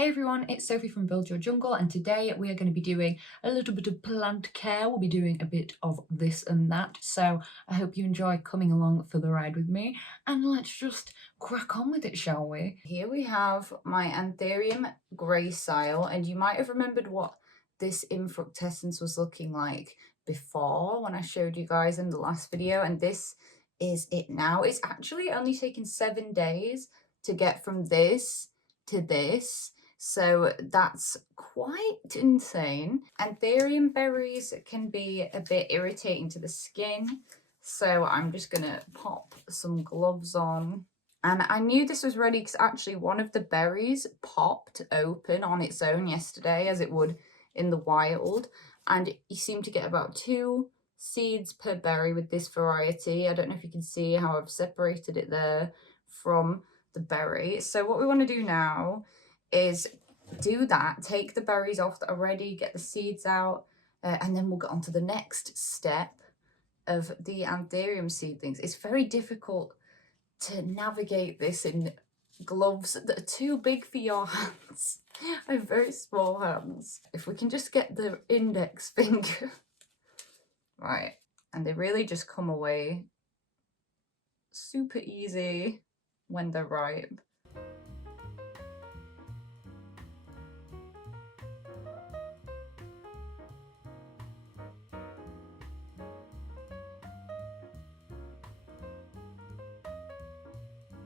Hey everyone, it's Sophie from Build Your Jungle, and today we are going to be doing a little bit of plant care. We'll be doing a bit of this and that, so I hope you enjoy coming along for the ride with me, and let's just crack on with it, shall we? Here we have my Anthurium gracile, and you might have remembered what this infructescence was looking like before when I showed you guys in the last video, and this is it now. It's actually only taken 7 days to get from this to this. So that's quite insane. Anthurium berries can be a bit irritating to the skin. So I'm just gonna pop some gloves on. And I knew this was ready because actually one of the berries popped open on its own yesterday, as it would in the wild. And you seem to get about 2 seeds per berry with this variety. I don't know if you can see how I've separated it there from the berry. So what we want to do now is do that, take the berries off that are ready, get the seeds out, and then we'll get on to the next step of the Anthurium seedlings. It's very difficult to navigate this in gloves that are too big for your hands. I have very small hands. If we can just get the index finger. Right, and they really just come away super easy when they're ripe.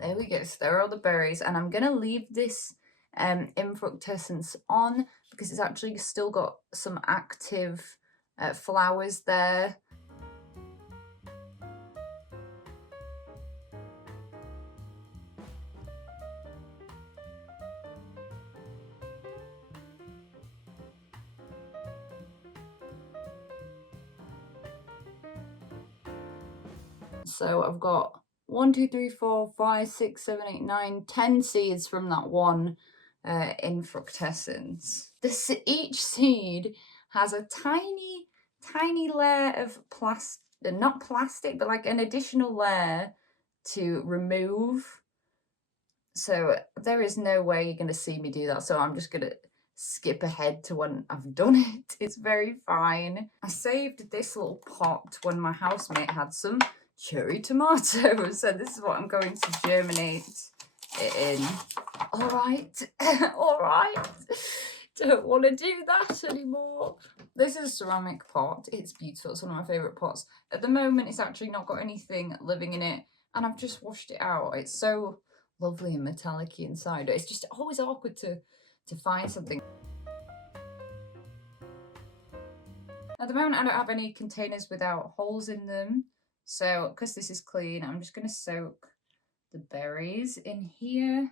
There we go, so there are all the berries, and I'm gonna leave this infructescence on because it's actually still got some active flowers there. So I've got 1, 2, 3, 4, 5, 6, 7, 8, 9, 10 seeds from that one infructescence. Each seed has a tiny layer of not plastic, but like an additional layer to remove. So there is no way you're going to see me do that. So I'm just going to skip ahead to when I've done it. It's very fine. I saved this little pot when my housemate had some cherry tomatoes. So this is what I'm going to germinate it in. All right. All right. Don't want to do that anymore. This is a ceramic pot. It's beautiful. It's one of my favourite pots. At the moment, it's actually not got anything living in it. And I've just washed it out. It's so lovely and metallic inside. It's just always awkward to find something. At the moment, I don't have any containers without holes in them. So, because this is clean, I'm just going to soak the berries in here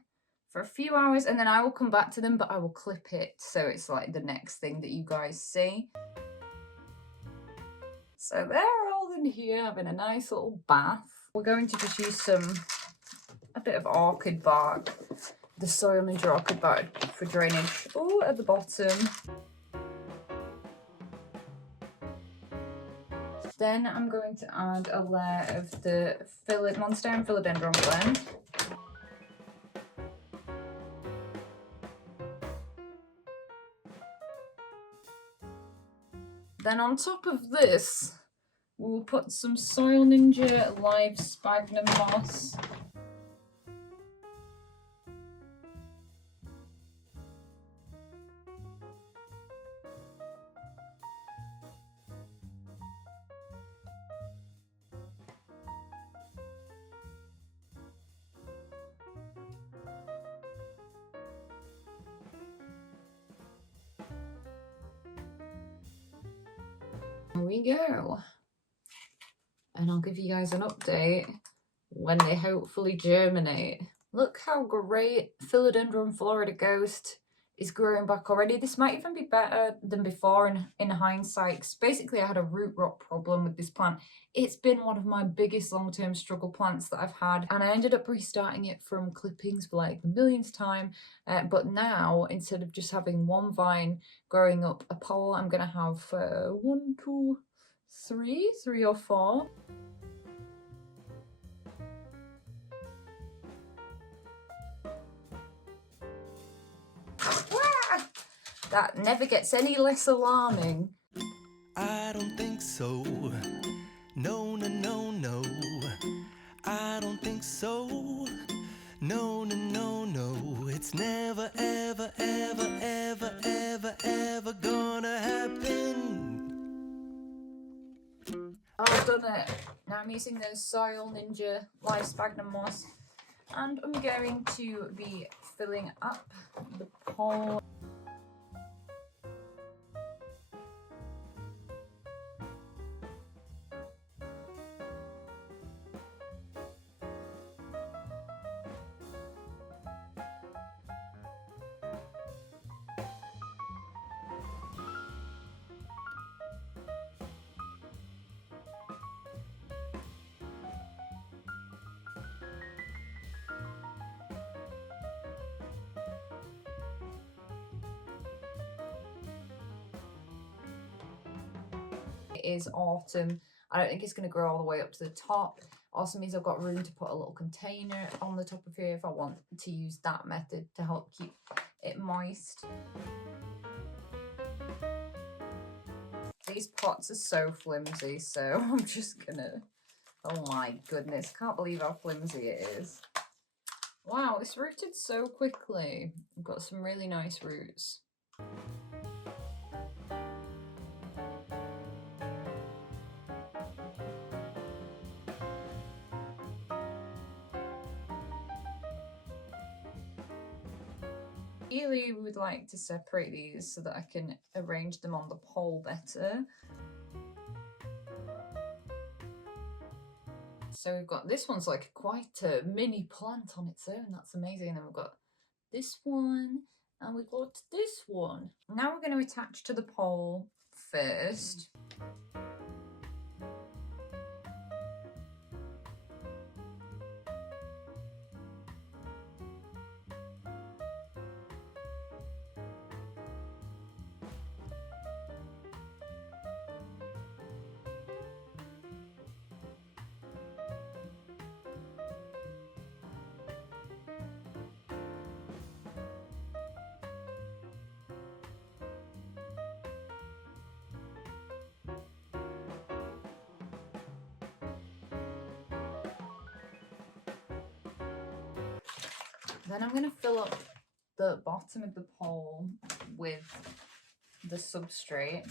for a few hours, and then I will come back to them, but I will clip it so it's like the next thing that you guys see. So they're all in here having a nice little bath. We're going to just use a bit of orchid bark, the soil.ninja orchid bark for drainage. Oh, at the bottom. Then I'm going to add a layer of the Monstera Philodendron blend. Then on top of this, we'll put some soil.ninja live sphagnum moss. There we go. And I'll give you guys an update when they hopefully germinate. Look how great Philodendron Florida Ghost is growing back already. This might even be better than before in hindsight, because basically I had a root rot problem with this plant. It's been one of my biggest long-term struggle plants that I've had, and I ended up restarting it from clippings for like the millionth time. But now, instead of just having one vine growing up a pole, I'm gonna have 1, 2, 3 or 4. What? That never gets any less alarming. I don't think so. No, no, no, no. I don't think so. No, no, no, no. It's never, ever, ever, ever, ever, ever gonna happen. Oh, I've done it. Now I'm using the Soil.ninja live sphagnum moss, and I'm going to be filling up the pole. It is autumn. I don't think it's going to grow all the way up to the top. Also means I've got room to put a little container on the top of here if I want to use that method to help keep it moist. These pots are so flimsy, so I'm just gonna... Oh my goodness, can't believe how flimsy it is. Wow, it's rooted so quickly. I've got some really nice roots. Ideally, we would like to separate these so that I can arrange them on the pole better. So we've got this one's like quite a mini plant on its own. That's amazing. And then we've got this one and we've got this one. Now we're going to attach to the pole first. Then I'm going to fill up the bottom of the pole with the substrate.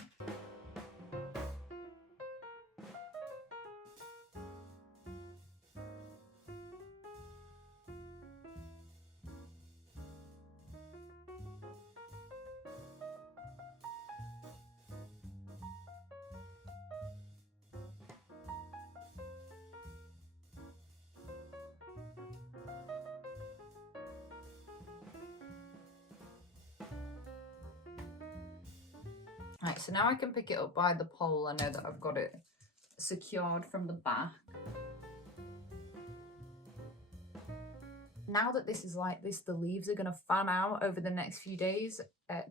Right, so now I can pick it up by the pole. I know that I've got it secured from the back. Now that this is like this, the leaves are going to fan out over the next few days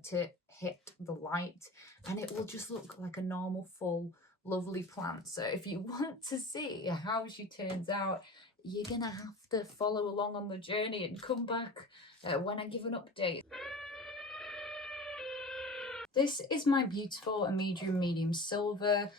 to hit the light, and it will just look like a normal, full, lovely plant. So if you want to see how she turns out, you're going to have to follow along on the journey and come back when I give an update. This is my beautiful medium silver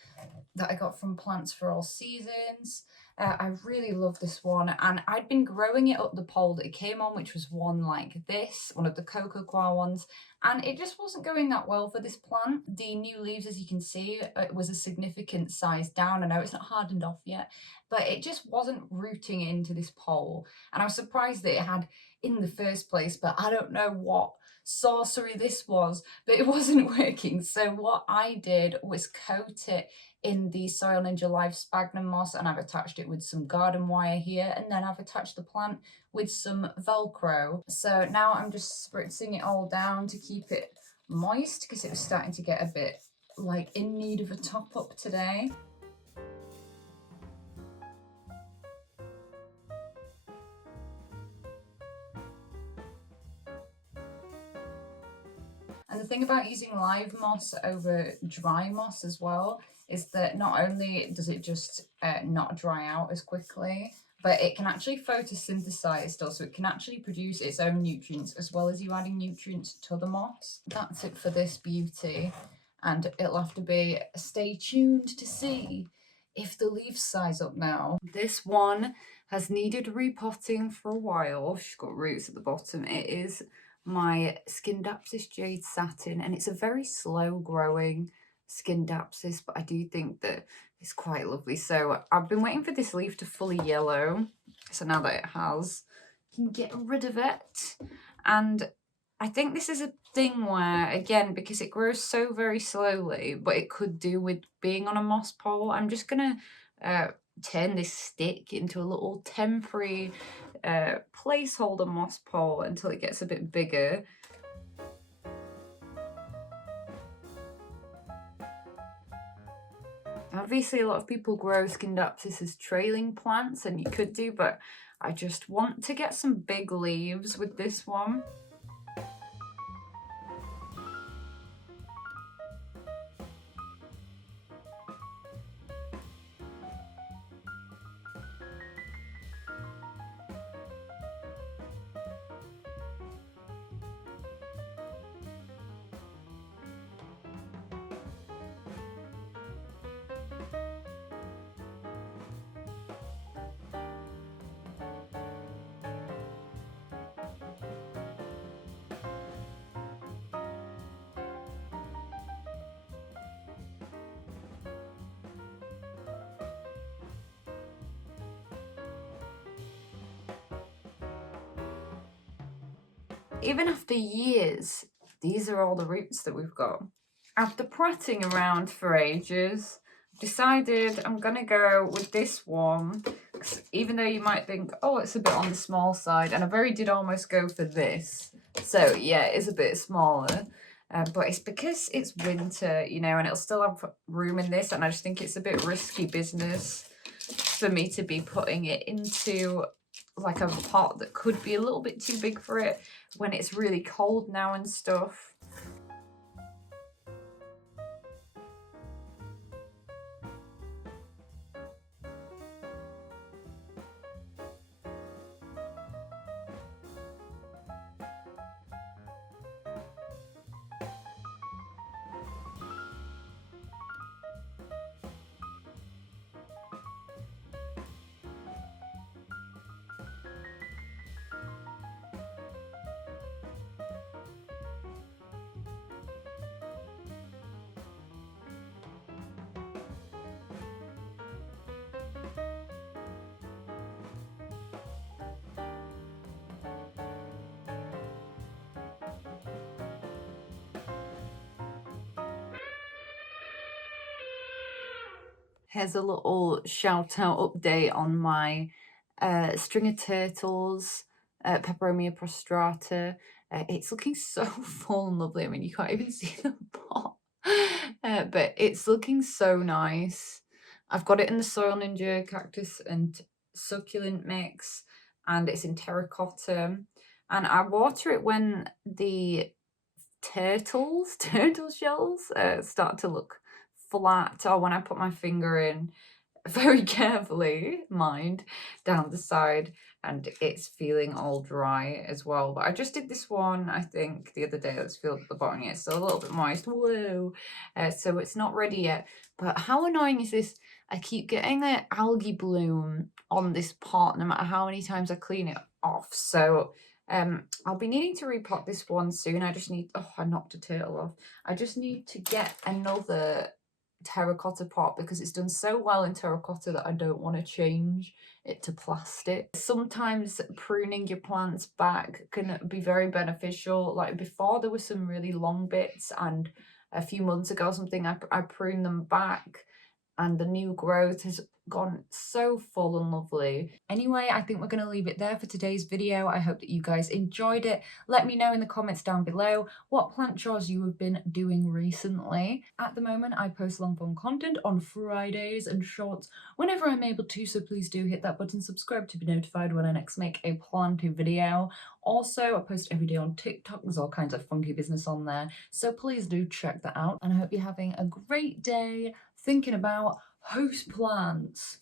that I got from Plants for All Seasons. I really love this one, and I'd been growing it up the pole that it came on, which was one like this, one of the cocoa coir ones, and it just wasn't going that well for this plant. The new leaves, as you can see, it was a significant size down. I know it's not hardened off yet, but it just wasn't rooting into this pole, and I was surprised that it had in the first place, but I don't know what sorcery this was, but it wasn't working. So what I did was coat it in the Soil.ninja live sphagnum moss, and I've attached it with some garden wire here, and then I've attached the plant with some Velcro. So now I'm just spritzing it all down to keep it moist, because it was starting to get a bit like in need of a top up today. And the thing about using live moss over dry moss as well is that not only does it just not dry out as quickly, but it can actually photosynthesize still, so it can actually produce its own nutrients as well as you adding nutrients to the moss. That's it for this beauty, and it'll have to be stay tuned to see if the leaves size up now. This one has needed repotting for a while. She's got roots at the bottom. It is my Scindapsus Jade Satin, and it's a very slow growing Scindapsus, but I do think that it's quite lovely. So I've been waiting for this leaf to fully yellow. So now that it has, you can get rid of it. And I think this is a thing where, again, because it grows so very slowly, but it could do with being on a moss pole, I'm just going to turn this stick into a little temporary placeholder moss pole until it gets a bit bigger. Obviously, a lot of people grow Scindapsus as trailing plants, and you could do, but I just want to get some big leaves with this one. Even after years, these are all the roots that we've got. After prattling around for ages, I've decided I'm going to go with this one. Even though you might think, oh, it's a bit on the small side, and I very did almost go for this. So yeah, it is a bit smaller. But it's because it's winter, you know, and it'll still have room in this, and I just think it's a bit risky business for me to be putting it into like a pot that could be a little bit too big for it when it's really cold now and stuff. Here's a little shout out update on my string of turtles, Peperomia prostrata. It's looking so full and lovely. I mean, you can't even see the pot, but it's looking so nice. I've got it in the Soil Ninja cactus and succulent mix, and it's in terracotta. And I water it when the turtle shells start to look flat, or when I put my finger in very carefully, mind, down the side, and it's feeling all dry as well. But I just did this one, I think, the other day. Let's feel at the bottom. Yeah, it's still a little bit moist. Whoa. So it's not ready yet. But how annoying is this? I keep getting an algae bloom on this pot no matter how many times I clean it off. So I'll be needing to repot this one soon. I just need, oh, I knocked a turtle off. I just need to get another terracotta pot because it's done so well in terracotta that I don't want to change it to plastic. Sometimes pruning your plants back can be very beneficial. Like before, there were some really long bits, and a few months ago something, I pruned them back, and the new growth has gone so full and lovely. Anyway, I think we're going to leave it there for today's video. I hope that you guys enjoyed it. Let me know in the comments down below what plant chores you have been doing recently. At the moment, I post long form content on Fridays and shorts whenever I'm able to, so please do hit that button, subscribe to be notified when I next make a planting video. Also, I post every day on TikTok. There's all kinds of funky business on there, so please do check that out. And I hope you're having a great day thinking about houseplants.